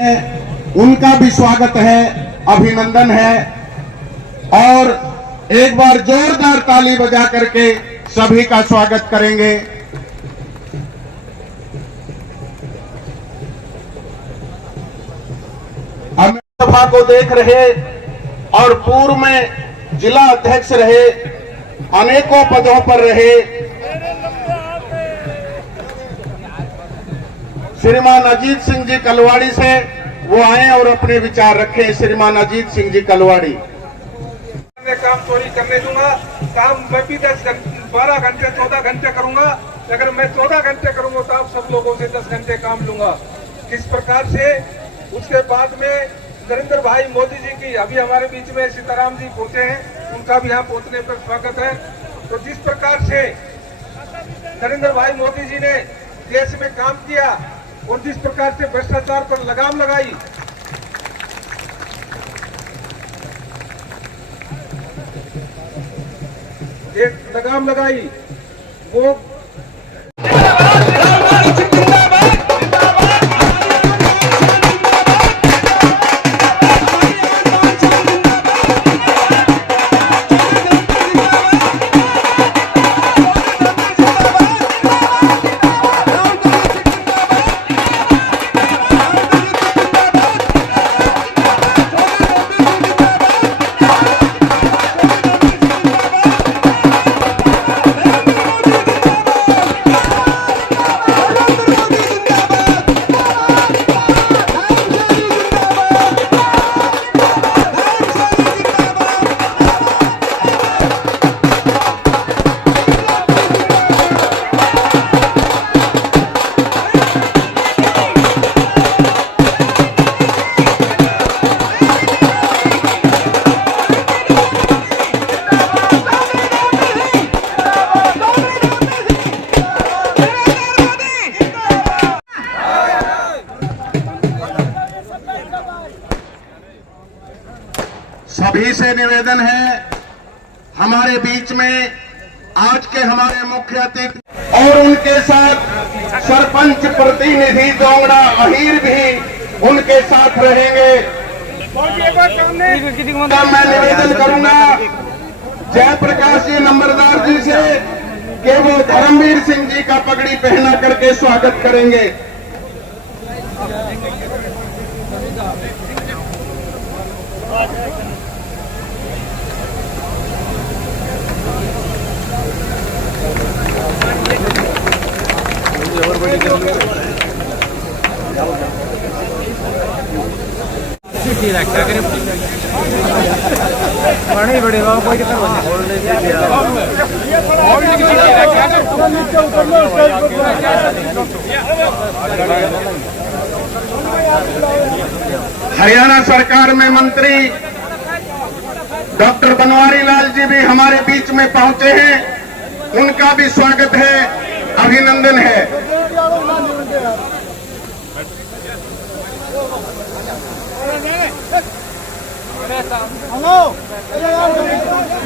उनका भी स्वागत है, अभिनंदन है। और एक बार जोरदार ताली बजा करके सभी का स्वागत करेंगे। हम सभा को देख रहे और पूर्व में जिला अध्यक्ष रहे, अनेकों पदों पर रहे श्रीमान अजीत सिंह जी कलवाड़ी से वो आए और अपने विचार रखे। श्रीमान अजीत सिंह जी कलवाड़ी। काम चोरी करने दूंगा, काम मैं भी 12 घंटे 14 घंटे करूंगा। अगर मैं 14 घंटे करूंगा तो आप सब लोगों से 10 घंटे काम लूंगा। किस प्रकार से उसके बाद में नरेंद्र भाई मोदी जी की अभी हमारे बीच में सीताराम जी पहुंचे हैं, उनका भी यहाँ पहुंचने पर स्वागत है। तो जिस प्रकार से नरेंद्र भाई मोदी जी ने देश में काम किया और जिस प्रकार से भ्रष्टाचार पर लगाम लगाई, वो सभी से निवेदन है, हमारे बीच में आज के हमारे मुख्य अतिथि और उनके साथ सरपंच प्रतिनिधि दोंगड़ा अहीर भी उनके साथ रहेंगे। मैं निवेदन करूंगा जयप्रकाश जी नंबरदार जी से कि वो धर्मवीर सिंह जी का पगड़ी पहना करके स्वागत करेंगे। बड़े बाबा कोई हरियाणा सरकार में मंत्री डॉक्टर बनवारी लाल जी भी हमारे बीच में पहुंचे हैं, उनका भी स्वागत है, अभिनंदन है।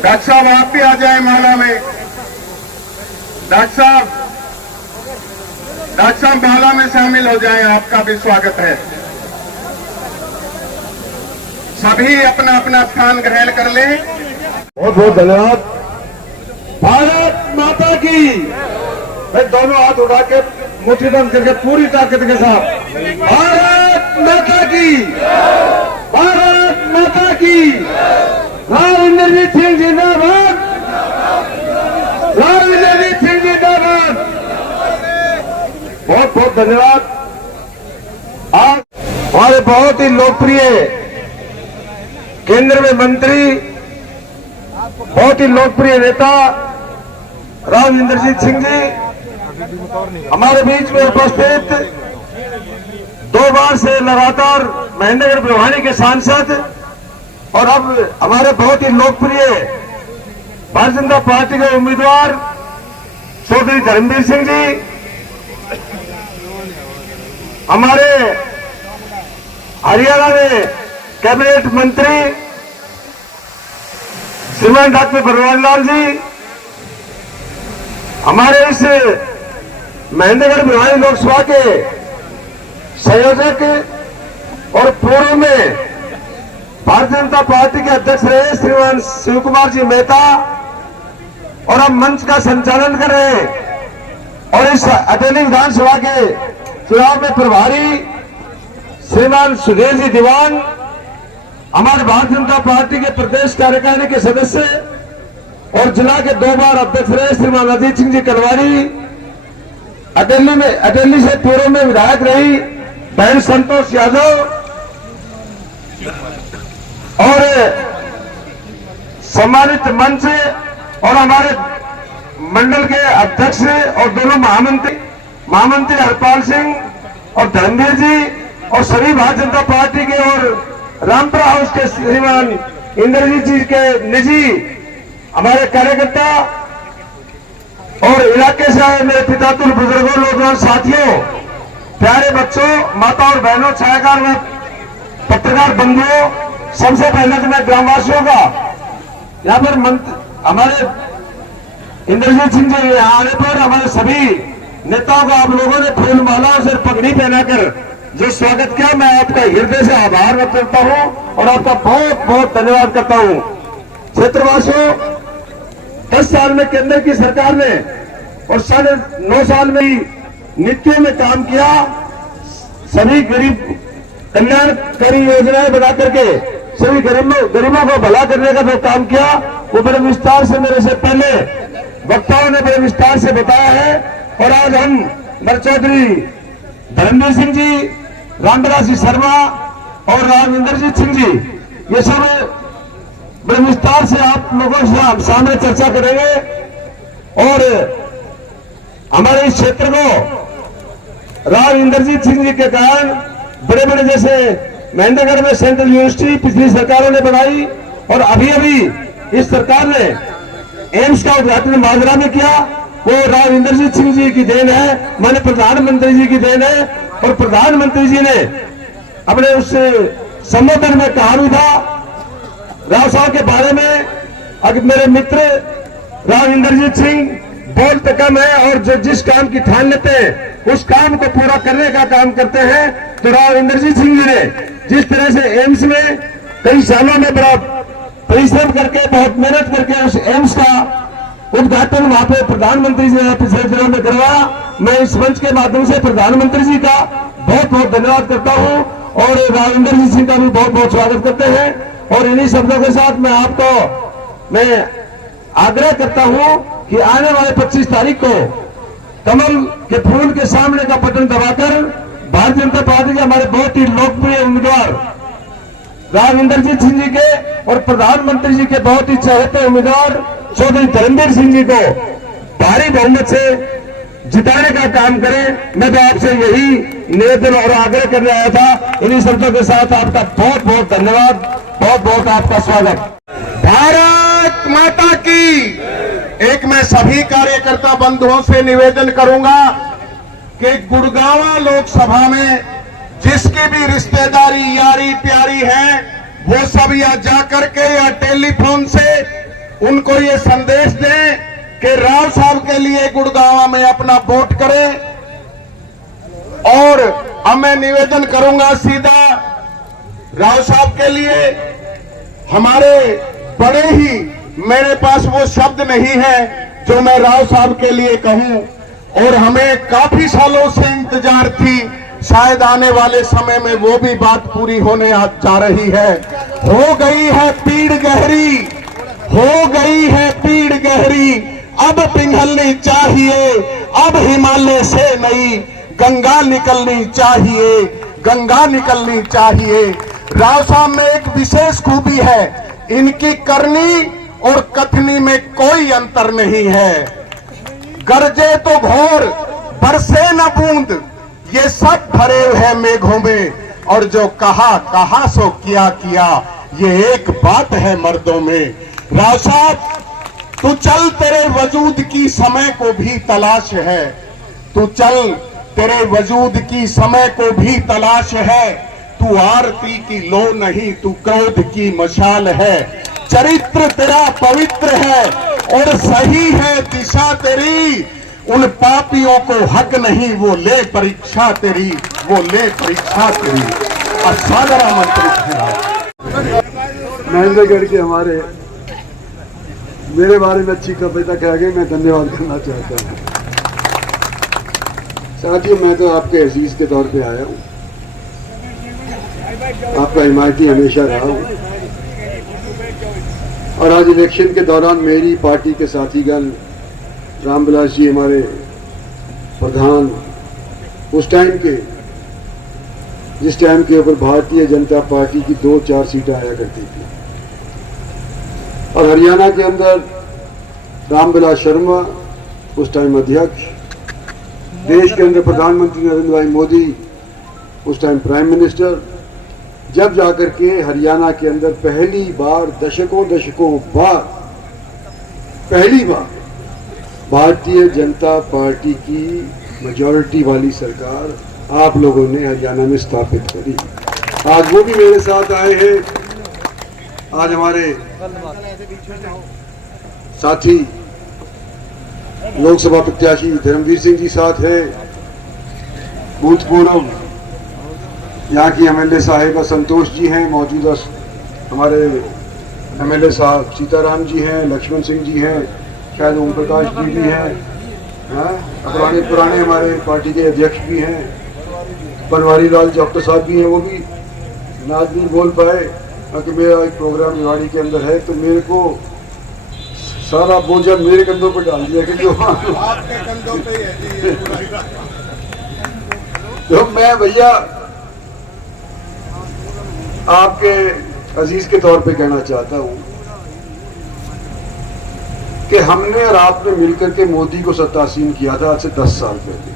डॉक्टर साहब आप भी आ जाए माला में। डॉक्टर साहब माला में शामिल हो जाएं, आपका भी स्वागत है। सभी अपना अपना स्थान ग्रहण कर लें। बहुत बहुत धन्यवाद। भारत माता की। मैं दोनों हाथ उठा के मुट्ठी बंद करके पूरी ताकत के साथ भारत माता की, भारत माता की। राव इंद्रजीत सिंह जिंदाबाद, राव इंद्रजीत सिंह जिंदाबाद। बहुत बहुत धन्यवाद। आज हमारे बहुत ही लोकप्रिय केंद्र में मंत्री, बहुत ही लोकप्रिय नेता राव इंद्रजीत सिंह जी हमारे बीच में उपस्थित, 2 बार से लगातार महेंद्रगढ़ भिवानी के सांसद और अब हमारे बहुत ही लोकप्रिय भारतीय जनता पार्टी के उम्मीदवार चौधरी धर्मवीर सिंह जी, हमारे हरियाणा में कैबिनेट मंत्री श्रीमान डॉक्टर बनवारी लाल जी, हमारे इस महेंद्रगढ़ भिवानी लोकसभा के संयोजक भारतीय जनता पार्टी के अध्यक्ष रहे श्रीमान शिव कुमार जी मेहता और अब मंच का संचालन कर रहे हैं और इस अटेली विधानसभा के चुनाव में प्रभारी श्रीमान सुधीर जी दीवान, हमारे भारतीय जनता पार्टी के प्रदेश कार्यकारिणी के सदस्य और जिला के 2 बार अध्यक्ष रहे श्रीमान अजीत सिंह जी कलवारी, अटेली से पूर्व में विधायक रही बहन संतोष यादव और सम्मानित मंच और हमारे मंडल के अध्यक्ष और दोनों महामंत्री हरपाल सिंह और धर्मवीर जी और सभी भारतीय जनता पार्टी के और रामपुरा हाउस के श्रीमान इंद्रजीत जी के निजी हमारे कार्यकर्ता और इलाके से आए मेरे पितातुल बुजुर्गों, नौजवान साथियों, प्यारे बच्चों, माता और बहनों, छायाकार व पत्रकार बंधुओं, सबसे पहले तो मैं ग्रामवासियों का यहाँ पर हमारे इंद्रजीत सिंह जी यहाँ आने पर हमारे सभी नेताओं का आप लोगों ने फूल माला से पगड़ी पहनाकर जो स्वागत किया, मैं आपका हृदय से आभार व्यक्त करता हूँ और आपका बहुत बहुत धन्यवाद करता हूँ। क्षेत्रवासियों, 10 साल में केंद्र की सरकार ने और 9.5 साल में ही नीतियों में काम किया, सभी गरीब कल्याणकारी योजनाएं बना करके सभी गरीबों को भला करने का जो काम किया वो बड़े विस्तार से मेरे से पहले वक्ताओं ने बड़े विस्तार से बताया है। और आज हम मर चौधरी धर्मवीर सिंह जी, रामविलास जी शर्मा और राम इंद्रजीत सिंह जी, ये सब बड़े विस्तार से आप लोगों से सामने चर्चा करेंगे और हमारे इस क्षेत्र को राम इंद्रजीत सिंह जी के कारण बड़े बड़े जैसे महेंद्रगढ़ में सेंट्रल यूनिवर्सिटी पिछली सरकारों ने बनाई और अभी इस सरकार ने एम्स का उद्घाटन माजरा में किया, वो राव इंद्रजीत सिंह जी की देन है, माननीय प्रधानमंत्री जी की देन है। और प्रधानमंत्री जी ने अपने उस संबोधन में कहा भी था राव साहब के बारे में, अगर मेरे मित्र राव इंद्रजीत सिंह बोलते कम है और जो जिस काम की ठान लेते हैं उस काम को पूरा करने का काम करते हैं। तो राव इंद्रजीत सिंह जी ने जिस तरह से एम्स में कई सालों में बड़ा परिश्रम करके बहुत मेहनत करके उस एम्स का उद्घाटन वहां पे प्रधानमंत्री जी ने पिछले दिनों में करवाया, मैं इस मंच के माध्यम से प्रधानमंत्री जी का बहुत बहुत धन्यवाद करता हूं और राव इंद्रजीत सिंह का भी बहुत बहुत स्वागत करते हैं। और इन्हीं शब्दों के साथ मैं आग्रह करता हूं कि आने वाले 25 तारीख को कमल के फूल के सामने का बटन दबाकर भारतीय जनता पार्टी के हमारे बहुत ही लोकप्रिय उम्मीदवार राव इंद्रजीत सिंह जी के और प्रधानमंत्री जी के बहुत ही चहेते उम्मीदवार चौधरी धर्मवीर सिंह जी को भारी बहुमत से जिताने का काम करें। मैं तो आपसे यही निवेदन और आग्रह करने आया था। इन्हीं शब्दों के साथ आपका बहुत बहुत धन्यवाद, बहुत बहुत आपका स्वागत। भारत माता की। एक मैं सभी कार्यकर्ता बंधुओं से निवेदन करूंगा कि गुड़गांव लोकसभा में जिसकी भी रिश्तेदारी यारी प्यारी है वो सब या जाकर के या टेलीफोन से उनको ये संदेश दें कि राव साहब के लिए गुड़गांव में अपना वोट करें। और अब मैं निवेदन करूंगा सीधा राव साहब के लिए, हमारे बड़े ही, मेरे पास वो शब्द नहीं है जो मैं राव साहब के लिए कहूं और हमें काफी सालों से इंतजार थी, शायद आने वाले समय में वो भी बात पूरी होने जा रही है। हो गई है पीड़ गहरी, हो गई है पीड़ गहरी, अब पिघलनी चाहिए, अब हिमालय से नई गंगा निकलनी चाहिए, गंगा निकलनी चाहिए। राव साहब में एक विशेष खूबी है, इनकी करनी और कथनी में कोई अंतर नहीं है। गरजे तो घोर, बरसे न बूंद, ये सब भरे हैं मेघों में, और जो कहा सो किया किया, ये एक बात है मर्दों में। राव साहब तू चल, तेरे वजूद की समय को भी तलाश है, तू चल, तेरे वजूद की समय को भी तलाश है। तू आरती की लो नहीं, तू क्रोध की मशाल है। चरित्र तेरा पवित्र है और सही है दिशा तेरी, उन पापियों को हक नहीं, वो ले परीक्षा तेरी, वो ले परीक्षा तेरी। सागरा मंत्री महेंद्रगढ़ के हमारे मेरे बारे में अच्छी कविता कह गई, मैं धन्यवाद करना चाहता हूँ। साथियों, मैं तो आपके अजीज के तौर पे आया हूँ, आपका हिमायती हमेशा रहा हूँ, और आज इलेक्शन के दौरान मेरी पार्टी के साथीगण रामविलास जी हमारे प्रधान, उस टाइम के जिस टाइम के ऊपर भारतीय जनता पार्टी की 2-4 सीटें आया करती थी, और हरियाणा के अंदर रामविलास शर्मा उस टाइम अध्यक्ष, देश के अंदर प्रधानमंत्री नरेंद्र भाई मोदी उस टाइम प्राइम मिनिस्टर, जब जाकर के हरियाणा के अंदर पहली बार दशकों बाद पहली बार भारतीय जनता पार्टी की मेजॉरिटी वाली सरकार आप लोगों ने हरियाणा में स्थापित करी। आज वो भी मेरे साथ आए हैं। आज हमारे साथी लोकसभा प्रत्याशी धर्मवीर सिंह जी साथ है, भूतपूर्व यहाँ की एमएलए साहिबा संतोष जी हैं, मौजूदा हमारे एमएलए साहब सीताराम जी हैं, लक्ष्मण सिंह जी हैं, शायद ओम प्रकाश जी भी हैं, पुराने हमारे पार्टी के अध्यक्ष भी हैं, बनवारी लाल डॉक्टर साहब भी हैं। वो भी नाज नहीं बोल पाए क्योंकि मेरा एक प्रोग्राम रेवाड़ी के अंदर है, तो मेरे को सारा बोझ मेरे कंधों पर डाल दिया कि जो आपके कंधों पे है। तो मैं भैया आपके अजीज के तौर पे कहना चाहता हूं कि हमने और आपने मिलकर के मोदी को सत्तासीन किया था आज से 10 साल पहले,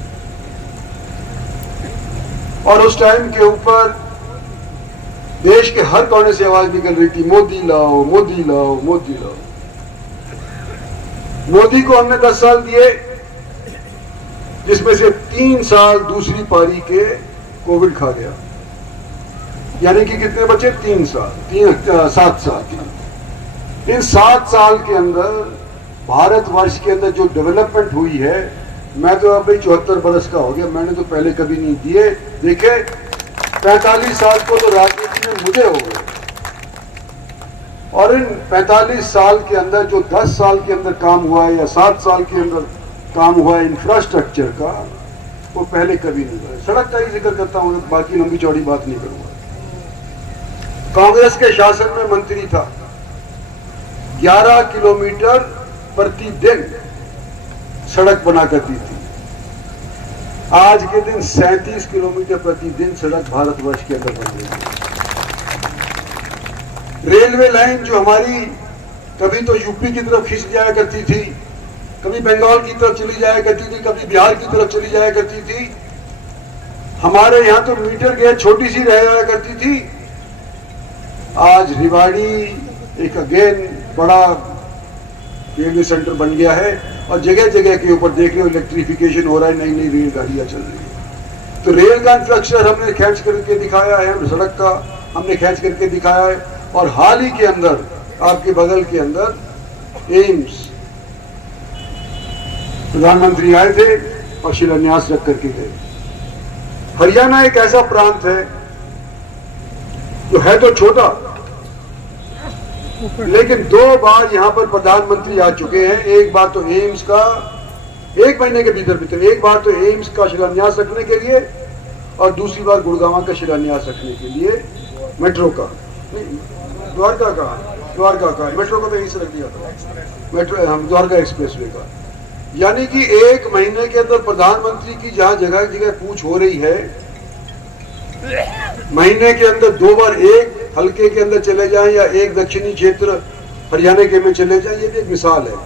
और उस टाइम के ऊपर देश के हर कोने से आवाज निकल रही थी, मोदी लाओ, मोदी लाओ, मोदी लाओ। मोदी को हमने 10 साल दिए, जिसमें से 3 साल दूसरी पारी के कोविड खा गया, यानी कि कितने बचे? 7 साल। इन 7 साल के अंदर भारतवर्ष के अंदर जो डेवलपमेंट हुई है, मैं तो अभी 74 बरस का हो गया, मैंने तो पहले कभी नहीं दिए देखे। 45 साल को तो राजनीति में मुझे हो गए, और इन 45 साल के अंदर जो 10 साल के अंदर काम हुआ है या 7 साल के अंदर काम हुआ है इंफ्रास्ट्रक्चर का, वो पहले कभी नहीं हुआ। सड़क का ही जिक्र करता हूं, बाकी लंबी चौड़ी बात नहीं करूंगा। कांग्रेस के शासन में मंत्री था, 11 किलोमीटर प्रतिदिन सड़क बना करती थी। आज के दिन 37 किलोमीटर प्रतिदिन सड़क भारतवर्ष के अंदर बन रही है। रेलवे लाइन जो हमारी कभी तो यूपी की तरफ खिंच जाया करती थी, कभी बंगाल की तरफ चली जाया करती थी, कभी बिहार की तरफ चली जाया करती थी। हमारे यहाँ तो मीटर गेज छोटी सी रह जाया करती थी। आज रेवाड़ी एक अगेन बड़ा रेलवे सेंटर बन गया है, और जगह जगह के ऊपर देख रहे हो इलेक्ट्रिफिकेशन हो रहा है, नई नई रेलगाड़ियां चल रही है। तो रेल का इंफ्रास्ट्रक्चर हमने खींच करके दिखाया है, सड़क का हमने खींच करके दिखाया है, और हाल ही के अंदर आपके बगल के अंदर एम्स प्रधानमंत्री आए थे और शिलान्यास रख करके गए। हरियाणा एक ऐसा प्रांत है जो है तो छोटा, लेकिन 2 बार यहां पर प्रधानमंत्री आ चुके हैं। एक बार तो एम्स का 1 महीने के भीतर एक बार तो एम्स का शिलान्यास रखने के लिए, और दूसरी बार गुड़गांव का शिलान्यास रखने के लिए मेट्रो का, द्वारका का मेट्रो का तो यहीं से रख दिया था, मेट्रो द्वारका एक्सप्रेसवे का। यानी कि 1 महीने के अंदर प्रधानमंत्री की जहां जगह जगह पूछ हो रही है, महीने के अंदर 2 बार एक हल्के के अंदर चले जाएं या एक दक्षिणी क्षेत्र हरियाणा के में चले जाएं, ये भी एक मिसाल है।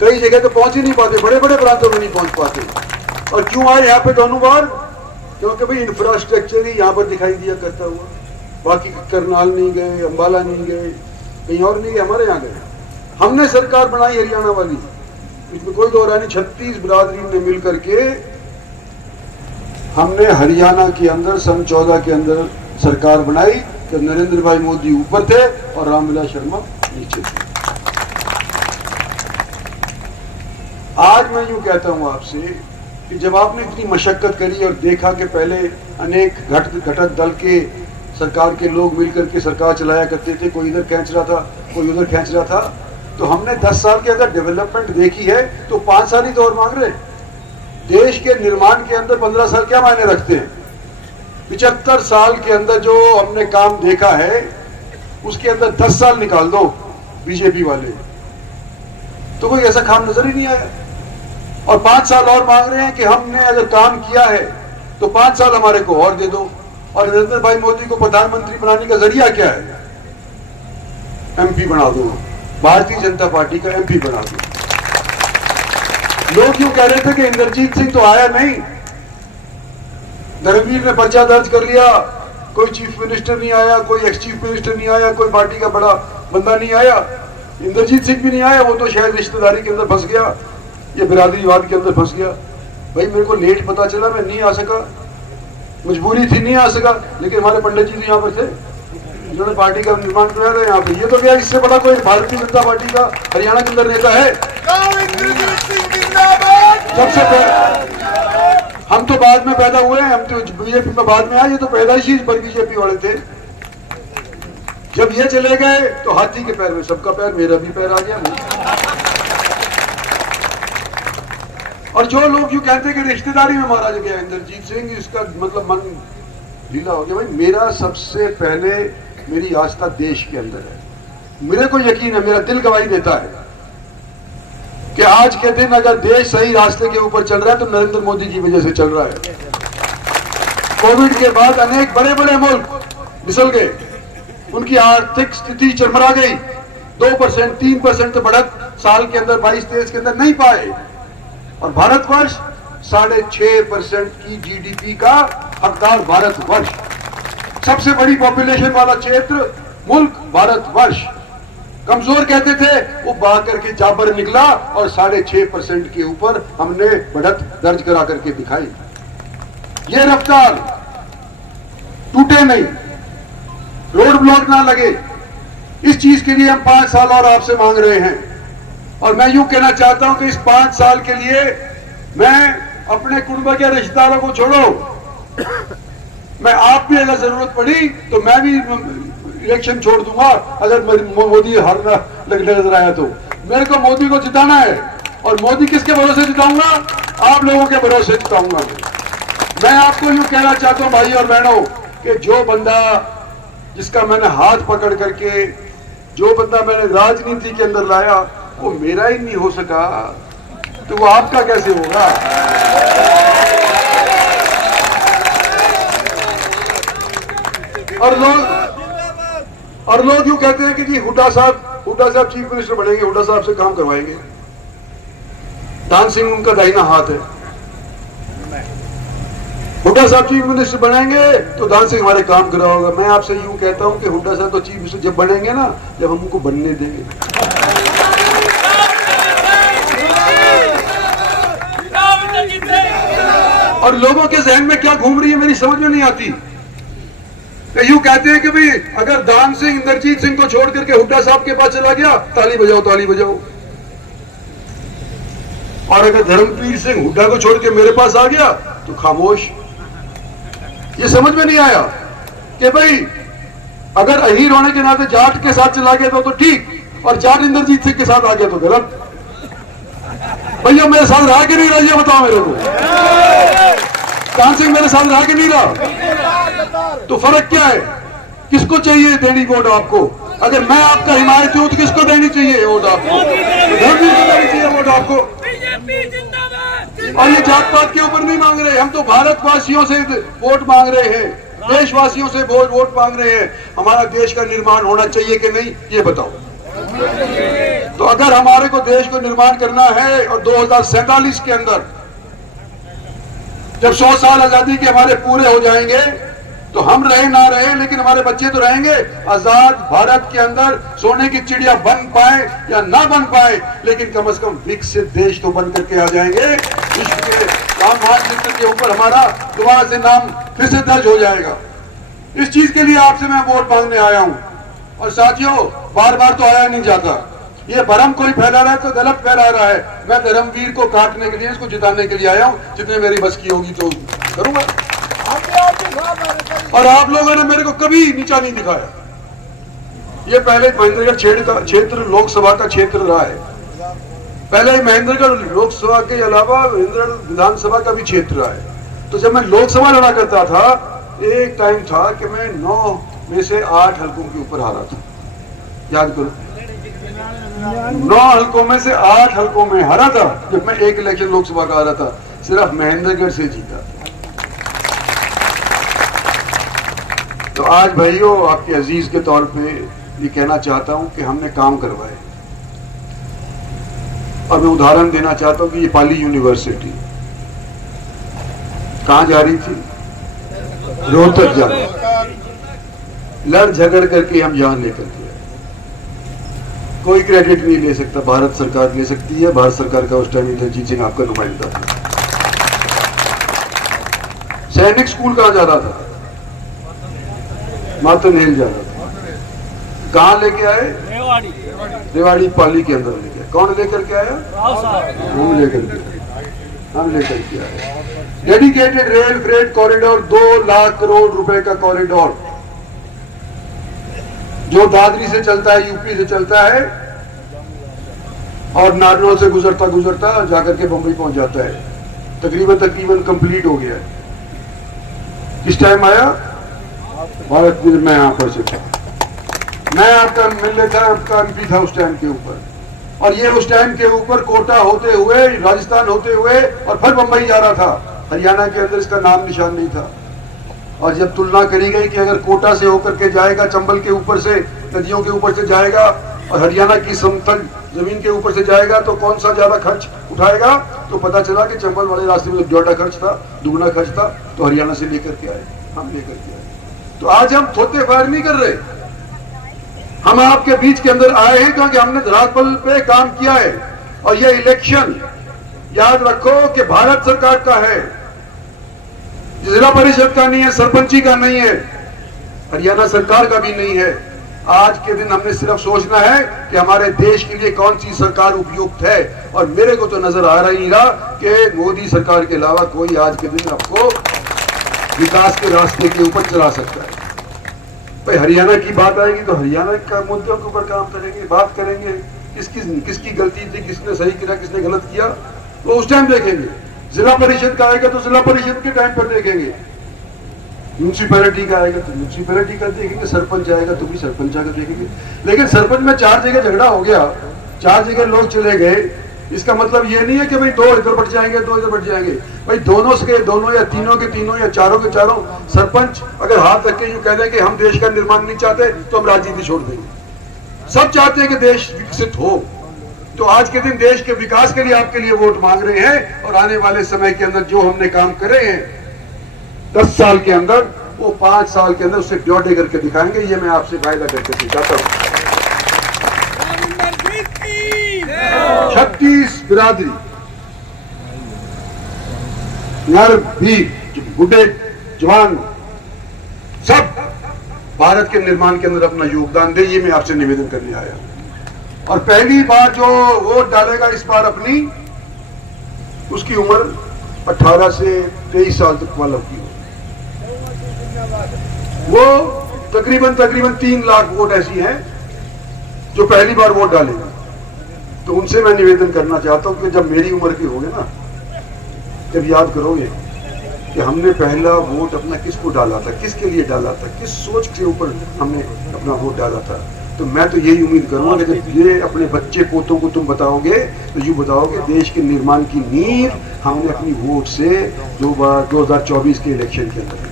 कई जगह तो पहुंच ही नहीं पाते, बड़े बड़े प्रांतों में नहीं पहुंच पाते। और क्यों आए यहाँ पे दोनों बार? क्योंकि भाई इंफ्रास्ट्रक्चर ही यहाँ पर दिखाई दिया करता हुआ। बाकी करनाल नहीं गए, अंबाला नहीं गए, कहीं और नहीं गए, हमारे यहाँ गए। हमने सरकार बनाई हरियाणा वाली, इसमें कोई दो राय नहीं। 36 बिरादरी ने मिल करके हमने हरियाणा के अंदर सन 14 के अंदर सरकार बनाई, जब नरेंद्र भाई मोदी ऊपर थे और रामविलास शर्मा नीचे थे। आज मैं यूं कहता हूं आपसे कि जब आपने इतनी मशक्कत करी और देखा कि पहले अनेक घटक दल के सरकार के लोग मिलकर के सरकार चलाया करते थे, कोई इधर खींच रहा था, कोई उधर खींच रहा था। तो हमने 10 साल के अगर डेवलपमेंट देखी है तो 5 साल ही तो और मांग रहे। देश के निर्माण के अंदर 15 साल क्या मायने रखते हैं? 75 साल के अंदर जो हमने काम देखा है उसके अंदर 10 साल निकाल दो बीजेपी वाले, तो कोई ऐसा काम नजर ही नहीं आया। और 5 साल और मांग रहे हैं कि हमने अगर काम किया है तो 5 साल हमारे को और दे दो। और नरेंद्र भाई मोदी को प्रधानमंत्री बनाने का जरिया क्या है? एमपी बना दो, भारतीय जनता पार्टी का एमपी बना दो। लोग यूं कह रहे थे कि इंद्रजीत सिंह तो आया नहीं, धर्मवीर ने पर्चा दर्ज कर लिया, कोई चीफ मिनिस्टर नहीं आया, कोई एक्स चीफ मिनिस्टर नहीं आया, कोई पार्टी का बड़ा बंदा नहीं आया, इंद्रजीत सिंह भी नहीं आया, वो तो शायद रिश्तेदारी के अंदर फंस गया, ये बिरादरीवाद के अंदर फंस गया। भाई मेरे को लेट पता चला, मैं नहीं आ सका, मजबूरी थी, नहीं आ सका। लेकिन हमारे पंडित जी तो यहाँ पर थे, जिन्होंने पार्टी का निर्माण कराया था यहाँ पे। ये तो क्या, इससे बड़ा कोई भारतीय जनता पार्टी का हरियाणा के अंदर नेता है? सबसे हम तो बाद में पैदा हुए हैं, हम तो बीजेपी में बाद में आए, ये तो पैदाइशी पर बीजेपी वाले थे। जब ये चले गए तो हाथी के पैर में सबका पैर, मेरा भी पैर आ गया। और जो लोग यूं कहते हैं कि रिश्तेदारी में मारा गया इंद्रजीत सिंह, इसका मतलब मन ढीला हो गया। भाई मेरा सबसे पहले मेरी आस्था देश के अंदर है। मेरे को यकीन है, मेरा दिल गवाही देता है कि आज के दिन अगर देश सही रास्ते के ऊपर चल रहा है तो नरेंद्र मोदी की वजह से चल रहा है। कोविड के बाद अनेक बड़े बड़े मुल्क फिसल गए, उनकी आर्थिक स्थिति चरमरा गई। 2% 3% बढ़त साल के अंदर 22-23 के अंदर नहीं पाए, और भारतवर्ष 6.5% की जीडीपी का हकदार भारतवर्ष, सबसे बड़ी पॉपुलेशन वाला क्षेत्र मुल्क भारतवर्ष। कमजोर कहते थे, वो भाग करके जाबर निकला और 6.5% के ऊपर हमने बढ़त दर्ज करा करके दिखाई। ये रफ्तार टूटे नहीं, रोड ब्लॉक ना लगे, इस चीज के लिए हम 5 साल और आपसे मांग रहे हैं। और मैं यूं कहना चाहता हूं कि इस 5 साल के लिए मैं अपने कुटुंब के रिश्तेदारों को छोड़ो, मैं आप भी अगर जरूरत पड़ी तो मैं भी इलेक्शन छोड़ दूंगा अगर मोदी हारना नजर आया तो। मेरे को मोदी को जिताना है, और मोदी किसके भरोसे जिताऊंगा? आप लोगों के भरोसे जिताऊंगा। मैं आपको यूं कहना चाहता हूं भाई और बहनों कि जो बंदा जिसका मैंने हाथ पकड़ करके, जो बंदा मैंने राजनीति के अंदर लाया, वो मेरा ही नहीं हो सका तो वो आपका कैसे होगा? और लोग यूं कहते हैं कि जी हुड्डा साहब चीफ मिनिस्टर बनेंगे, हुड्डा साहब से काम करवाएंगे। दान सिंह उनका दाहिना हाथ है, हुड्डा साहब चीफ मिनिस्टर बनेंगे तो दान सिंह हमारे काम कराओगे। मैं आपसे यूं कहता हूं कि हुड्डा साहब तो चीफ मिनिस्टर जब बनेंगे ना, जब हम उनको बनने देंगे। और लोगों के जहन में क्या घूम रही है मेरी समझ में नहीं आती। यूं कहते हैं कि भाई अगर दान सिंह इंद्रजीत सिंह को छोड़ करके हुड्डा साहब के पास चला गया, ताली बजाओ ताली बजाओ। और अगर धर्मवीर सिंह हुड्डा को छोड़ के मेरे पास आ गया तो खामोश। ये समझ में नहीं आया कि भाई अगर अहीर होने के नाते जाट के साथ चला गया तो ठीक, और जाट इंद्रजीत सिंह के साथ आ गया तो गलत। भैया मेरे साथ रहा कि नहीं रहा, ये बताओ मेरे को। दान सिंह मेरे साथ रहा कि नहीं रहा? तो फर्क क्या है? किसको चाहिए देनी वोट आपको? अगर मैं आपका हिमायती हूं तो किसको देनी चाहिए वोट आपको? धर्मवीर को देनी चाहिए वोट आपको। और ये जात पात के ऊपर नहीं मांग रहे, हम तो भारतवासियों से वोट मांग रहे हैं, देशवासियों से वोट मांग रहे हैं। हमारा देश का निर्माण होना चाहिए कि नहीं, ये बताओ। तो अगर हमारे को देश को निर्माण करना है और 2047 के अंदर जब 100 साल आजादी के हमारे पूरे हो जाएंगे, तो हम रहे ना रहे लेकिन हमारे बच्चे तो रहेंगे। आजाद भारत के अंदर सोने की चिड़िया बन पाए या ना बन पाए, लेकिन कम से कम विकसित देश तो बन करके आ जाएंगे। विश्व के मानचित्र के ऊपर हमारा दोबारा से नाम फिर से दर्ज हो जाएगा। इस चीज के लिए आपसे मैं वोट मांगने आया हूं। और साथियों, बार बार तो आया नहीं जाता, ये भरम कोई फैला रहा है तो गलत फैला रहा है। मैं धर्मवीर को काटने के लिए, इसको जिताने के लिए आया हूं। जितने मेरी बस की होगी तो करूंगा। और आप लोगों ने मेरे को कभी नीचा नहीं दिखाया। ये पहले महेंद्रगढ़ क्षेत्र लोकसभा का क्षेत्र रहा है, पहले ही महेंद्रगढ़ लोकसभा के अलावा महेंद्रगढ़ विधानसभा का भी क्षेत्र रहा है। तो जब मैं लोकसभा लड़ा करता था, एक टाइम था कि मैं 9 में से 8 हलकों के ऊपर हारा था। याद करो, 9 हलकों में से 8 हलकों में हारा था जब मैं एक इलेक्शन लोकसभा का हारा था, सिर्फ महेंद्रगढ़ से जीता। तो आज भाइयों, आपके अजीज के तौर पे ये कहना चाहता हूं कि हमने काम करवाए। और मैं उदाहरण देना चाहता हूं कि ये पाली यूनिवर्सिटी कहां जा रही थी? रोहतक जा रही थी। लड़ झगड़ करके हम जान लेकर के आए। कोई क्रेडिट नहीं ले सकता, भारत सरकार ले सकती है। भारत सरकार का उस टाइम इंद्रजीत सिंह आपका नुमाइंदा था। सैनिक स्कूल कहां जा रहा था? मातनहेल जा रहा था। कहां लेके आए? रेवाड़ी पाली के अंदर लेके आए। कौन लेकर के आया? हम लेकर के आए। Dedicated rail freight corridor, 2 lakh crore रुपए का कॉरिडोर जो दादरी से चलता है, यूपी से चलता है और नारनौल से गुजरता गुजरता जाकर के बंबई पहुंच जाता है। तकरीबन कंप्लीट हो गया है। किस टाइम आया? भारत में मैं यहां पर से था, मैं आपका मिलने था, आपका एमपी था उस टाइम के ऊपर। और ये उस टाइम के ऊपर कोटा होते हुए, राजस्थान होते हुए और फिर बंबई जा रहा था। हरियाणा के अंदर इसका नाम निशान नहीं था। और जब तुलना करी गई कि अगर कोटा से होकर के जाएगा, चंबल के ऊपर से, नदियों के ऊपर से जाएगा और हरियाणा की समतल जमीन के ऊपर से जाएगा, तो कौन सा ज्यादा खर्च उठाएगा? तो पता चला कि चंबल वाले रास्ते में ज्यादा खर्च था, दुगना खर्च था। तो हरियाणा से लेकर के आए, हम लेकर के आए। तो आज हम थोते फायर नहीं कर रहे, हम आपके बीच के अंदर आए हैं क्योंकि हमने धरातल पे काम किया है। और ये इलेक्शन याद रखो कि भारत सरकार का है, जिला परिषद का नहीं है, सरपंची का नहीं है, हरियाणा सरकार का भी नहीं है। आज के दिन हमने सिर्फ सोचना है कि हमारे देश के लिए कौन सी सरकार उपयुक्त है। और मेरे को तो नजर आ रही रहा कि मोदी सरकार के अलावा कोई आज के दिन आपको विकास के रास्ते के ऊपर चला सकता है। भाई हरियाणा की बात आएगी तो हरियाणा का मुद्दों के ऊपर काम करेंगे, बात करेंगे, किसकी गलती थी, किसने सही किया, किसने गलत किया, वो उस टाइम देखेंगे। जिला परिषद का आएगा तो जिला परिषद के टाइम पर देखेंगे, म्यूनसिपैलिटी का आएगा तो म्यूनसिपैलिटी का देखेंगे, सरपंच आएगा तो भी सरपंच का देखेंगे। लेकिन सरपंच में 4 जगह झगड़ा हो गया, 4 जगह लोग चले गए, इसका मतलब ये नहीं है कि भाई 2 इधर बढ़ जाएंगे, 2 इधर बढ़ जाएंगे। भाई दोनों से दोनों या तीनों के तीनों या चारों के चारों सरपंच अगर हाथ रख के यूं कह दें कि हम देश का निर्माण नहीं चाहते तो हम राजनीति छोड़ देंगे। सब चाहते हैं कि देश विकसित हो। तो आज के दिन देश के विकास के लिए आपके लिए वोट मांग रहे हैं। और आने वाले समय के अंदर जो हमने काम करे हैं 10 साल के अंदर, वो 5 साल के अंदर उससे ब्यौटे करके दिखाएंगे। ये मैं आपसे वायदा करके चाहता हूं। 36 बिरादरी, नर वीर, बूढ़े जवान, सब भारत के निर्माण के अंदर अपना योगदान दे, ये मैं आपसे निवेदन करने आया। और पहली बार जो वोट डालेगा इस बार अपनी, उसकी उम्र 18 से 23 साल तक वालों की हो। वो तकरीबन 3 लाख वोट ऐसी हैं जो पहली बार वोट डालेंगे। तो उनसे मैं निवेदन करना चाहता हूं कि जब मेरी उम्र के होंगे ना, जब याद करोगे कि हमने पहला वोट अपना किसको डाला था, किसके लिए डाला था, किस सोच के ऊपर हमने अपना वोट डाला था, तो मैं तो यही उम्मीद करूंगा कि जब ये अपने बच्चे पोतों को तुम बताओगे तो यूं बताओगे देश के निर्माण की नींव हमने अपनी वोट से 2024 के इलेक्शन के अंदर रखी।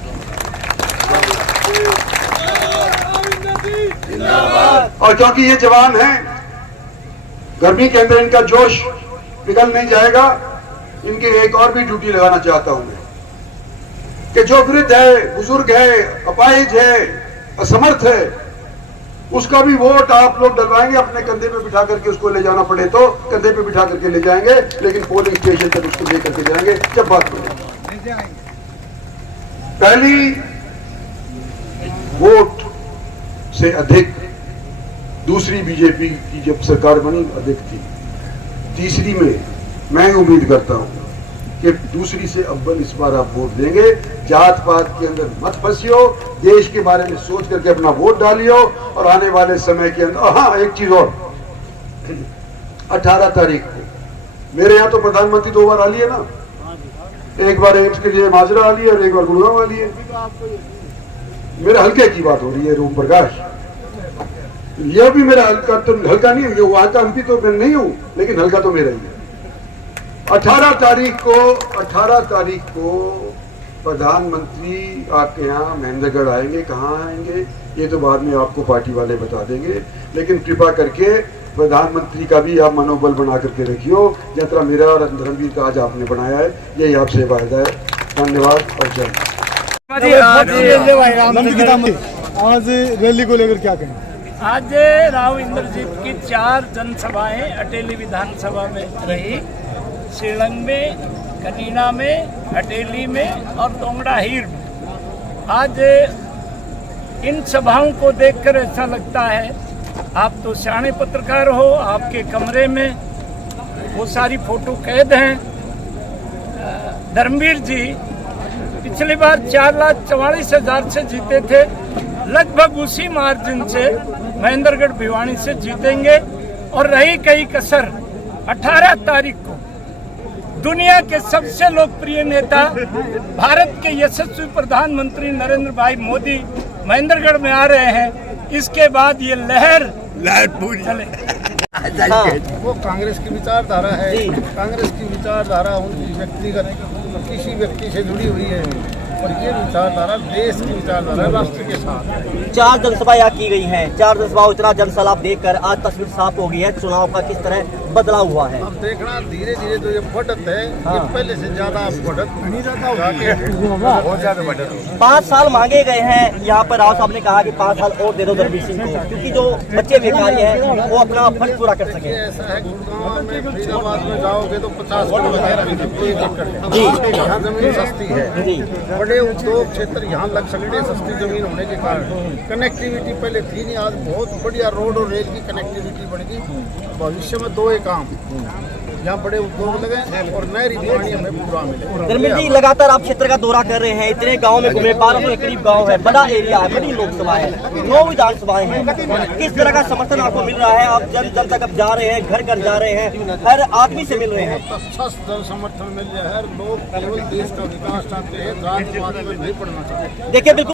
और क्योंकि ये जवान हैं, गर्मी के अंदर इनका जोश पिघल नहीं जाएगा, इनके एक और भी ड्यूटी लगाना चाहता हूं मैं कि जो वृद्ध है, बुजुर्ग है, अपाहिज है, असमर्थ है, उसका भी वोट आप लोग डलवाएंगे। अपने कंधे पे बिठा करके उसको ले जाना पड़े तो कंधे पे बिठा करके ले जाएंगे, लेकिन पोलिंग स्टेशन तक उसको लेकर के जाएंगे जब बात करेंगे। पहली वोट से अधिक दूसरी बीजेपी की जब सरकार बनी अधिक थी। तीसरी में मैं उम्मीद करता हूं कि दूसरी से अव्वल इस बार आप वोट देंगे। जात पात के अंदर मत फंसियो, देश के बारे में सोच करके अपना वोट डालियो और आने वाले समय के अंदर। हाँ, एक चीज और, 18 तारीख को मेरे यहाँ तो प्रधानमंत्री 2 बार आ लिए ना, एक बार एम्स के लिए माजरा आ लिए और एक बार गुड़गांव आ लिए। मेरे हल्के की बात हो रही है ओम प्रकाश, यह भी मेरा हल्का तो हल्का नहीं है, वहां का एमपी तो मैं नहीं हूं, लेकिन हल्का तो मेरा ही है। 18 तारीख को प्रधानमंत्री आपके यहाँ महेंद्रगढ़ आएंगे। कहाँ आएंगे ये तो बाद में आपको पार्टी वाले बता देंगे, लेकिन कृपा करके प्रधानमंत्री का भी आप मनोबल बना करके रखियो, जिस तरह मेरा और धर्मवीर का आज आपने बनाया है, यही आपसे वायदा है। धन्यवाद और जय। आज रैली को लेकर क्या कहें? आज राव इंद्रजीत की 4 जनसभाएं अटेली विधानसभा में रही, शिलंग में, कनीना में, अटेली में और तोंगड़ा हीर में। आज इन सभाओं को देखकर ऐसा लगता है, आप तो सियाणे पत्रकार हो, आपके कमरे में वो सारी फोटो कैद हैं। धर्मवीर जी पिछली बार 4,44,000 से जीते थे, लगभग उसी मार्जिन से महेंद्रगढ़ भिवानी से जीतेंगे। और रही कई कसर, 18 तारीख को दुनिया के सबसे लोकप्रिय नेता, भारत के यशस्वी प्रधानमंत्री नरेंद्र भाई मोदी महेंद्रगढ़ में आ रहे हैं। इसके बाद ये लहर पूरी चले। वो कांग्रेस की विचारधारा है, कांग्रेस की विचारधारा उनकी व्यक्तिगत किसी व्यक्ति से जुड़ी हुई है, और ये विचारधारा देश की विचारधारा है, राष्ट्र के साथ। 4 जनसभा यहाँ की गई हैं, 4 जनसभाओं इतना जनसैलाब देखकर आज तस्वीर साफ हो गई है चुनाव का किस तरह बदलाव हुआ है। अब देखना धीरे धीरे जो ये बढ़त है, ये पहले से ज्यादा बढ़त नहीं जाता, बहुत ज्यादा बढ़त। 5 साल मांगे गए हैं यहाँ पर। राव साहब ने कहा कि 5 साल और दे दो धर्मवीर सिंह को, क्योंकि जो बच्चे बेकारी हैं वो अपना फर्ज पूरा कर सके। ऐसा है, गुड़गांव में फरीदाबाद में जाओगे तो 50 फुट जी, यहाँ जमीन सस्ती है जी। बड़े उद्योग क्षेत्र यहाँ लग सकते हैं सस्ती जमीन होने के कारण। कनेक्टिविटी पहले थी नहीं, आज बहुत बढ़िया रोड और रेल की कनेक्टिविटी बढ़ेगी। भविष्य में 2 काम, यहाँ बड़े उद्योग लगे और नए पानी हमें पूरा मिले। धर्मवीर जी, लगातार आप क्षेत्र का दौरा कर रहे हैं, इतने गांव में घूमे, 1200 के करीब गांव है, बड़ा एरिया है, बड़ी लोकसभा है, 9 विधानसभाएं हैं। किस तरह का समर्थन आपको मिल रहा है? आप जन जन तक अब जा रहे हैं, घर घर जा रहे हैं, हर आदमी से मिल रहे हैं। अच्छा जन समर्थन मिल रहा है। लोग केवल देश का विकास चाहते हैं, राजनीति में नहीं पड़ना चाहते। देखिए बिल्कुल